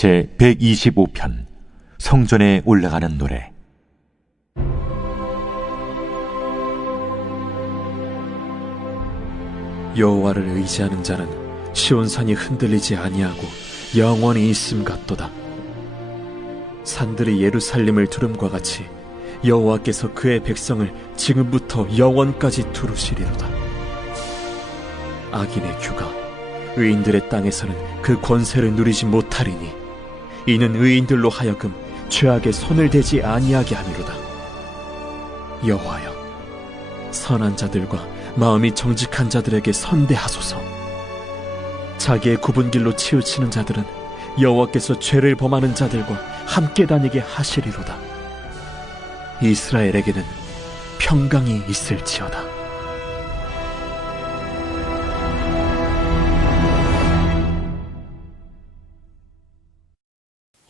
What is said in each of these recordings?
제 125편 성전에 올라가는 노래. 여호와를 의지하는 자는 시온산이 흔들리지 아니하고 영원히 있음 같도다. 산들이 예루살렘을 두름과 같이 여호와께서 그의 백성을 지금부터 영원까지 두루시리로다. 악인의 규가 의인들의 땅에서는 그 권세를 누리지 못하리니 이는 의인들로 하여금 죄악에 손을 대지 아니하게 함이로다. 여호와여, 선한 자들과 마음이 정직한 자들에게 선대하소서. 자기의 굽은 길로 치우치는 자들은 여호와께서 죄를 범하는 자들과 함께 다니게 하시리로다. 이스라엘에게는 평강이 있을지어다.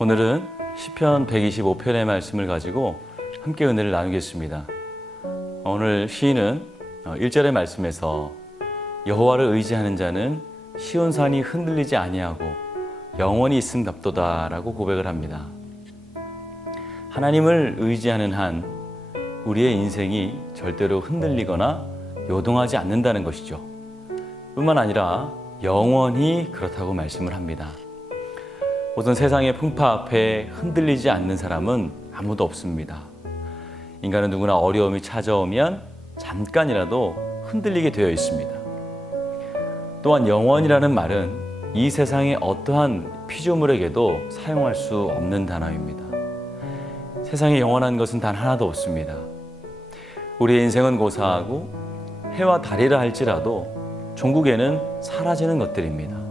오늘은 시편 125편의 말씀을 가지고 함께 은혜를 나누겠습니다. 오늘 시인은 1절의 말씀에서 여호와를 의지하는 자는 시온산이 흔들리지 아니하고 영원히 있음 같도다라고 고백을 합니다. 하나님을 의지하는 한 우리의 인생이 절대로 흔들리거나 요동하지 않는다는 것이죠. 뿐만 아니라 영원히 그렇다고 말씀을 합니다. 우선 세상의 풍파 앞에 흔들리지 않는 사람은 아무도 없습니다. 인간은 누구나 어려움이 찾아오면 잠깐이라도 흔들리게 되어 있습니다. 또한 영원이라는 말은 이 세상의 어떠한 피조물에게도 사용할 수 없는 단어입니다. 세상에 영원한 것은 단 하나도 없습니다. 우리의 인생은 고사하고 해와 달이라 할지라도 종국에는 사라지는 것들입니다.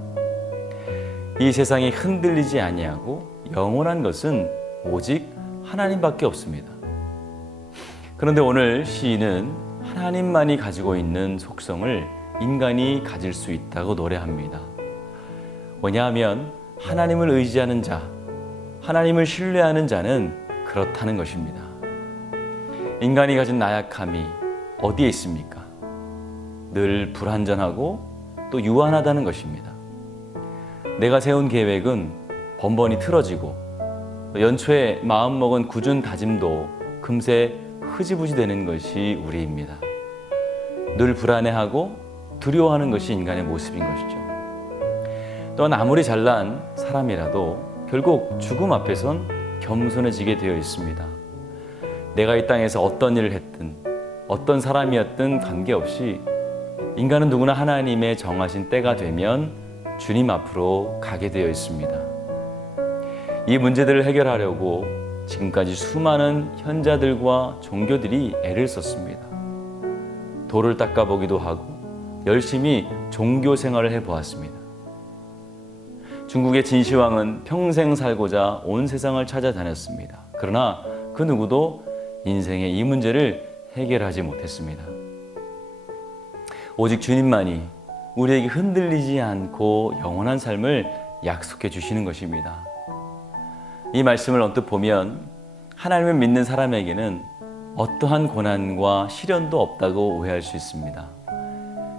이 세상이 흔들리지 아니하고 영원한 것은 오직 하나님밖에 없습니다. 그런데 오늘 시인은 하나님만이 가지고 있는 속성을 인간이 가질 수 있다고 노래합니다. 왜냐하면 하나님을 의지하는 자, 하나님을 신뢰하는 자는 그렇다는 것입니다. 인간이 가진 나약함이 어디에 있습니까? 늘 불완전하고 또 유한하다는 것입니다. 내가 세운 계획은 번번이 틀어지고 연초에 마음먹은 굳은 다짐도 금세 흐지부지 되는 것이 우리입니다. 늘 불안해하고 두려워하는 것이 인간의 모습인 것이죠. 또한 아무리 잘난 사람이라도 결국 죽음 앞에선 겸손해지게 되어 있습니다. 내가 이 땅에서 어떤 일을 했든 어떤 사람이었든 관계없이 인간은 누구나 하나님의 정하신 때가 되면 주님 앞으로 가게 되어 있습니다. 이 문제들을 해결하려고 지금까지 수많은 현자들과 종교들이 애를 썼습니다. 돌을 닦아보기도 하고 열심히 종교 생활을 해보았습니다. 중국의 진시황은 평생 살고자 온 세상을 찾아다녔습니다. 그러나 그 누구도 인생의 이 문제를 해결하지 못했습니다. 오직 주님만이 우리에게 흔들리지 않고 영원한 삶을 약속해 주시는 것입니다. 이 말씀을 언뜻 보면 하나님을 믿는 사람에게는 어떠한 고난과 시련도 없다고 오해할 수 있습니다.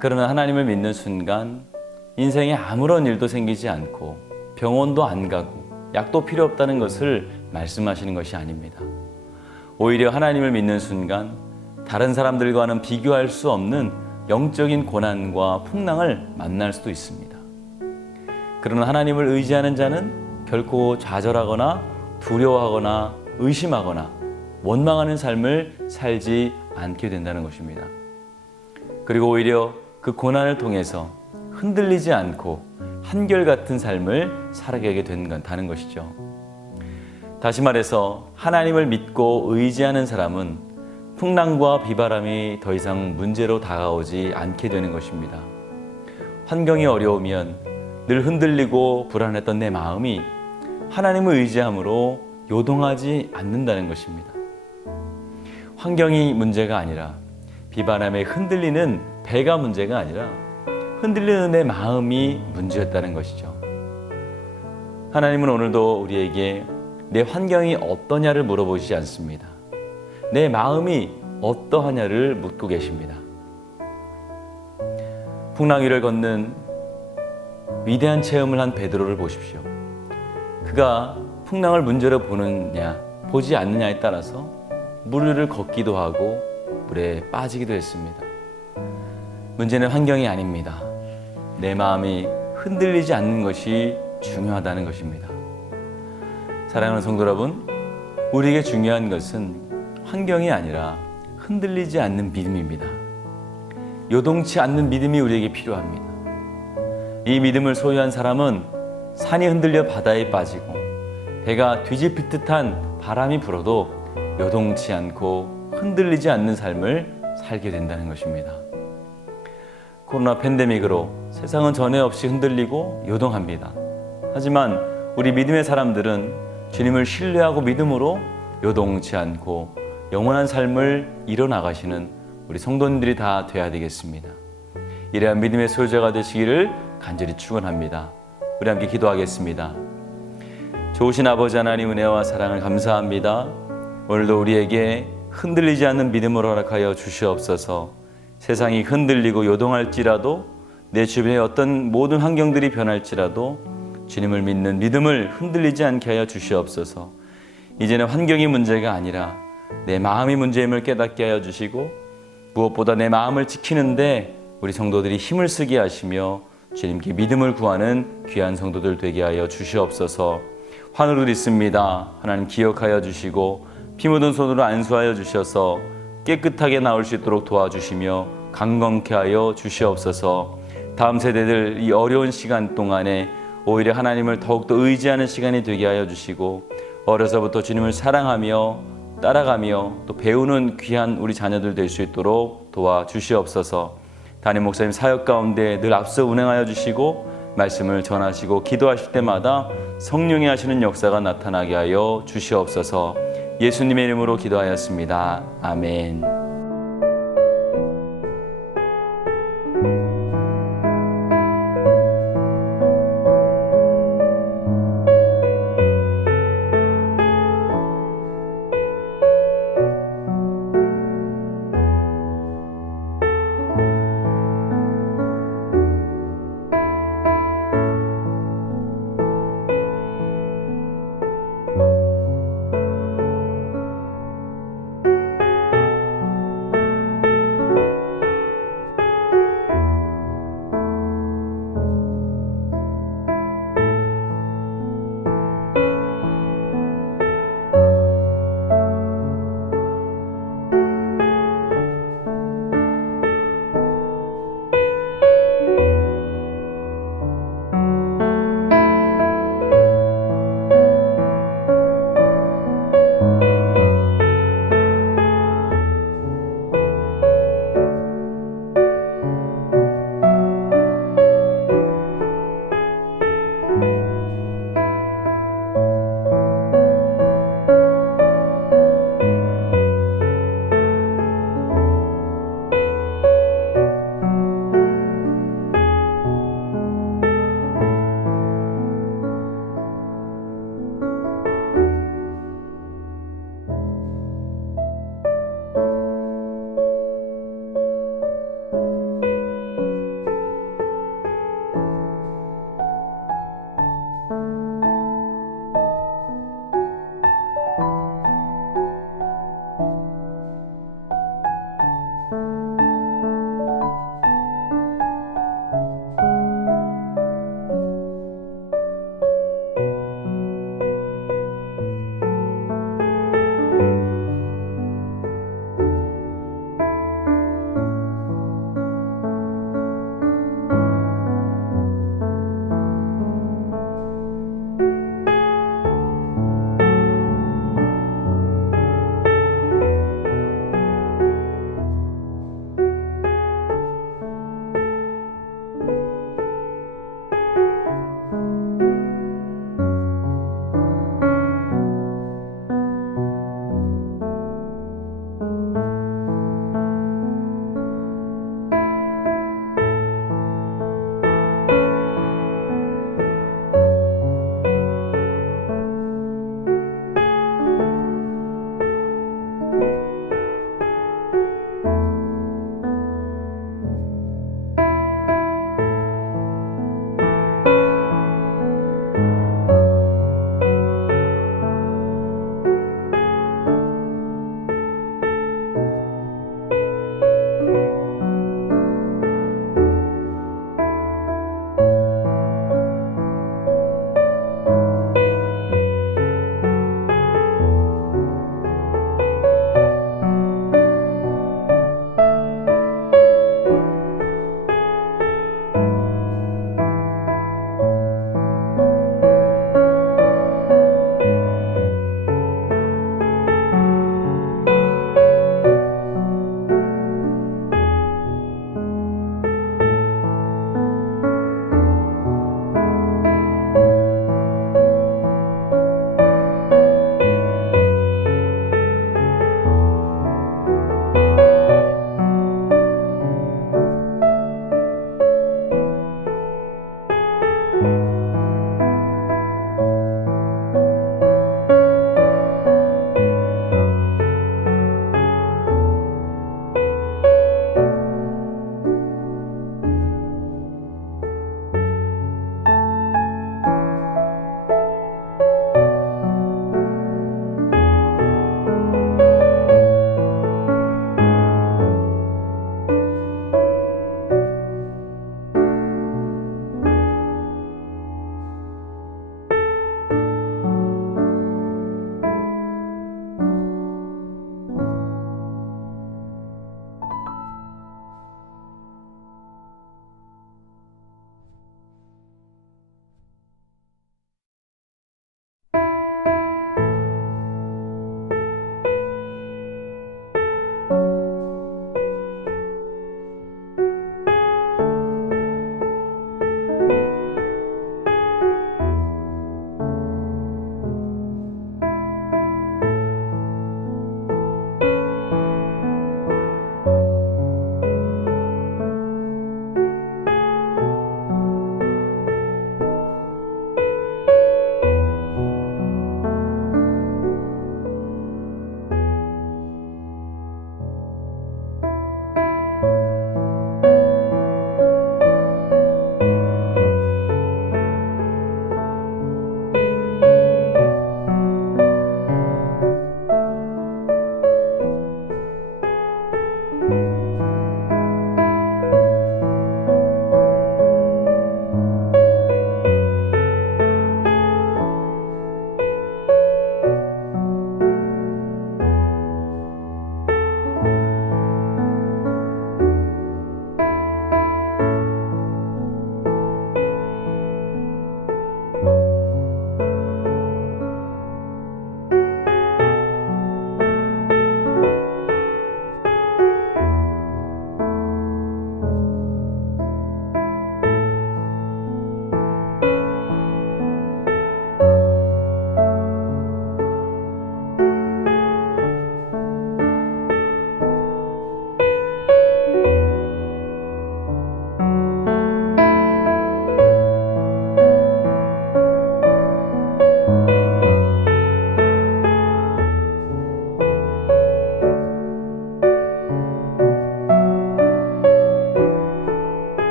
그러나 하나님을 믿는 순간 인생에 아무런 일도 생기지 않고 병원도 안 가고 약도 필요 없다는 것을 말씀하시는 것이 아닙니다. 오히려 하나님을 믿는 순간 다른 사람들과는 비교할 수 없는 영적인 고난과 풍랑을 만날 수도 있습니다. 그러나 하나님을 의지하는 자는 결코 좌절하거나 두려워하거나 의심하거나 원망하는 삶을 살지 않게 된다는 것입니다. 그리고 오히려 그 고난을 통해서 흔들리지 않고 한결같은 삶을 살아가게 된다는 것이죠. 다시 말해서 하나님을 믿고 의지하는 사람은 풍랑과 비바람이 더 이상 문제로 다가오지 않게 되는 것입니다. 환경이 어려우면 늘 흔들리고 불안했던 내 마음이 하나님을 의지함으로 요동하지 않는다는 것입니다. 환경이 문제가 아니라 비바람에 흔들리는 배가 문제가 아니라 흔들리는 내 마음이 문제였다는 것이죠. 하나님은 오늘도 우리에게 내 환경이 어떠냐를 물어보시지 않습니다. 내 마음이 어떠하냐를 묻고 계십니다. 풍랑 위를 걷는 위대한 체험을 한 베드로를 보십시오. 그가 풍랑을 문제로 보느냐 보지 않느냐에 따라서 물 위를 걷기도 하고 물에 빠지기도 했습니다. 문제는 환경이 아닙니다. 내 마음이 흔들리지 않는 것이 중요하다는 것입니다. 사랑하는 성도 여러분, 우리에게 중요한 것은 환경이 아니라 흔들리지 않는 믿음입니다. 요동치 않는 믿음이 우리에게 필요합니다. 이 믿음을 소유한 사람은 산이 흔들려 바다에 빠지고 배가 뒤집힐 듯한 바람이 불어도 요동치 않고 흔들리지 않는 삶을 살게 된다는 것입니다. 코로나 팬데믹으로 세상은 전에 없이 흔들리고 요동합니다. 하지만 우리 믿음의 사람들은 주님을 신뢰하고 믿음으로 요동치 않고 영원한 삶을 이뤄나가시는 우리 성도님들이 다 되어야 되겠습니다. 이러한 믿음의 소유자가 되시기를 간절히 축원합니다. 우리 함께 기도하겠습니다. 좋으신 아버지 하나님, 은혜와 사랑을 감사합니다. 오늘도 우리에게 흔들리지 않는 믿음을 허락하여 주시옵소서. 세상이 흔들리고 요동할지라도, 내 주변의 어떤 모든 환경들이 변할지라도 주님을 믿는 믿음을 흔들리지 않게 하여 주시옵소서. 이제는 환경이 문제가 아니라 내 마음이 문제임을 깨닫게 하여 주시고, 무엇보다 내 마음을 지키는데 우리 성도들이 힘을 쓰게 하시며 주님께 믿음을 구하는 귀한 성도들 되게 하여 주시옵소서. 환우를 있습니다. 하나님 기억하여 주시고 피 묻은 손으로 안수하여 주셔서 깨끗하게 나올 수 있도록 도와주시며 강건케 하여 주시옵소서. 다음 세대들 이 어려운 시간 동안에 오히려 하나님을 더욱더 의지하는 시간이 되게 하여 주시고, 어려서부터 주님을 사랑하며 따라가며 또 배우는 귀한 우리 자녀들 될 수 있도록 도와주시옵소서. 담임 목사님 사역 가운데 늘 앞서 운행하여 주시고 말씀을 전하시고 기도하실 때마다 성령이 하시는 역사가 나타나게 하여 주시옵소서. 예수님의 이름으로 기도하였습니다. 아멘.